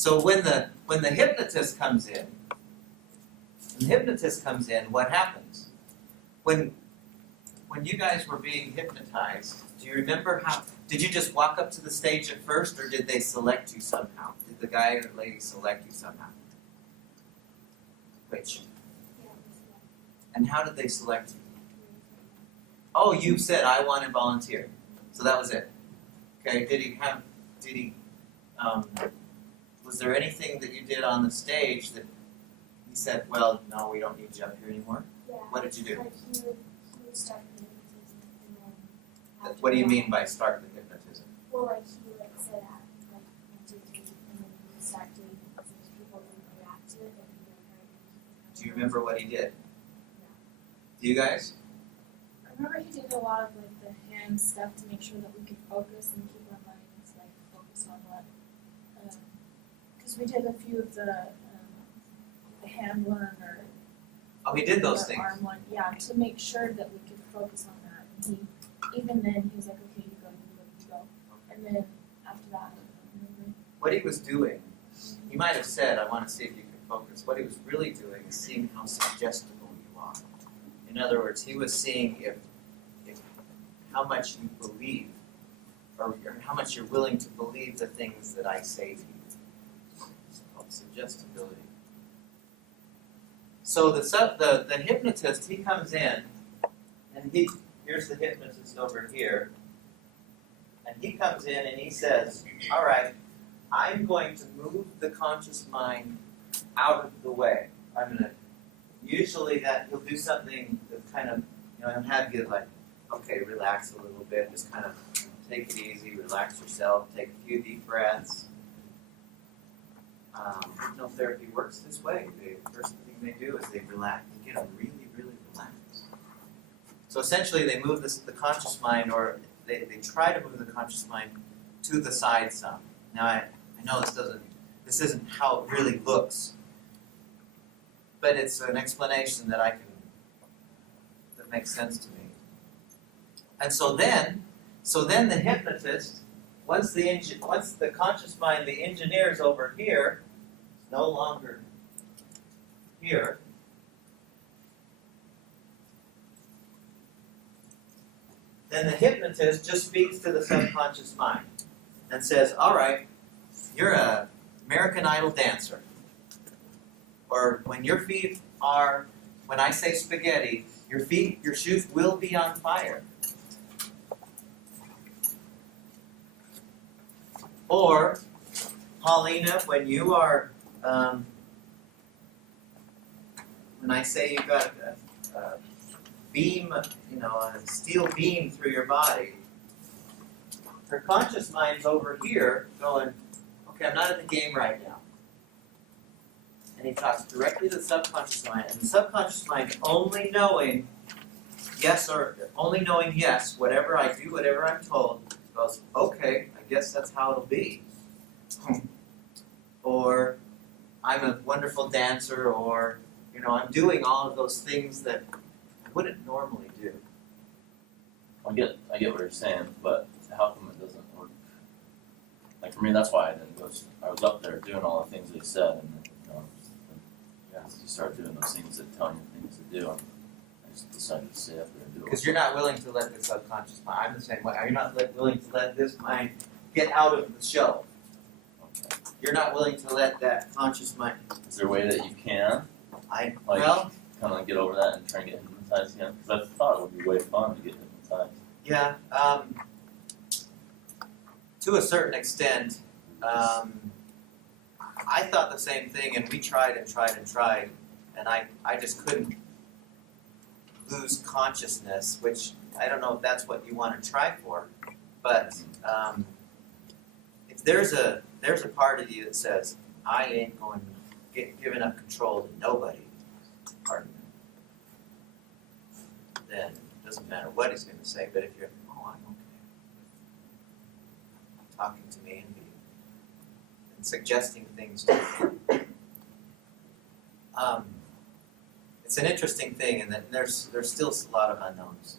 So when the hypnotist comes in, what happens? When you guys were being hypnotized, do you remember how? Did you just walk up to the stage at first, or did they select you somehow? Did the guy or lady select you somehow? Which? And how did they select you? Oh, you said, I want to volunteer. So that was it. Okay, was there anything that you did on the stage that he said, well, no, we don't need you up here anymore? Yeah. What did you do? Like he would start the hypnotism, and then What do you mean by start the hypnotism? Well, like he would say that, like 1, 2, 3, and then he would start doing it, and if people didn't react to it, then he would hurt. Do you remember what he did? Yeah. Do you guys? I remember he did a lot of like the hand stuff to make sure that we could focus and keep our minds like focused on what. Because we did a few of the hand one or. Oh, he did those or things. Arm one, yeah, to make sure that we could focus on that. And even then he was like, okay, you go. And then after that, I don't remember. What he was doing, he might have said, I want to see if you can focus. What he was really doing is seeing how suggestible you are. In other words, he was seeing if how much you believe, or how much you're willing to believe the things that I say to you. It's called suggestibility. So the hypnotist, he comes in, and here's the hypnotist over here, and he comes in and he says, all right, I'm going to move the conscious mind out of the way. Usually that he'll do something that kind of, he'll have you like, okay, relax a little bit, just kind of take it easy, relax yourself, take a few deep breaths. Hypnotherapy works this way. The first thing they do is they relax, they get them really, really relaxed. So essentially they move the conscious mind, or they try to move the conscious mind to the side some. Now I know this isn't how it really looks, but it's an explanation that makes sense to me. And so then the hypnotist, once the conscious mind, the engineer is over here, it's no longer here. Then the hypnotist just speaks to the subconscious mind and says, all right, you're an American Idol dancer. Or when I say spaghetti, your shoes will be on fire. Or, Paulina, when you are, when I say you've got a beam, a steel beam through your body, her conscious mind's over here going, okay, I'm not at the game right now. And he talks directly to the subconscious mind, and the subconscious mind only knowing yes, whatever I do, whatever I'm told, goes, okay, I guess that's how it'll be. Or, I'm a wonderful dancer, or, I'm doing all of those things that I wouldn't normally do. I get what you're saying, but how come it doesn't work? Like for me, that's why I didn't go. I was up there doing all the things they said, and you start doing those things that tell you things to do. And I just decided to stay up there and do it. Because you're not willing to let the subconscious mind. I'm the same way. You're not willing to let this mind get out of the show. Okay. You're not willing to let that conscious mind. Is there a way that you can? Kind of get over that and try and get hypnotized again? Because I thought it would be way fun to get hypnotized. Yeah. To a certain extent, I thought the same thing, and we tried, and I just couldn't lose consciousness, which I don't know if that's what you want to try for, but if there's a part of you that says, I ain't going to giving up control to nobody, pardon me, then it doesn't matter what he's going to say, but if you're, I'm okay, talking to me and suggesting things to me. It's an interesting thing, and that there's still a lot of unknowns.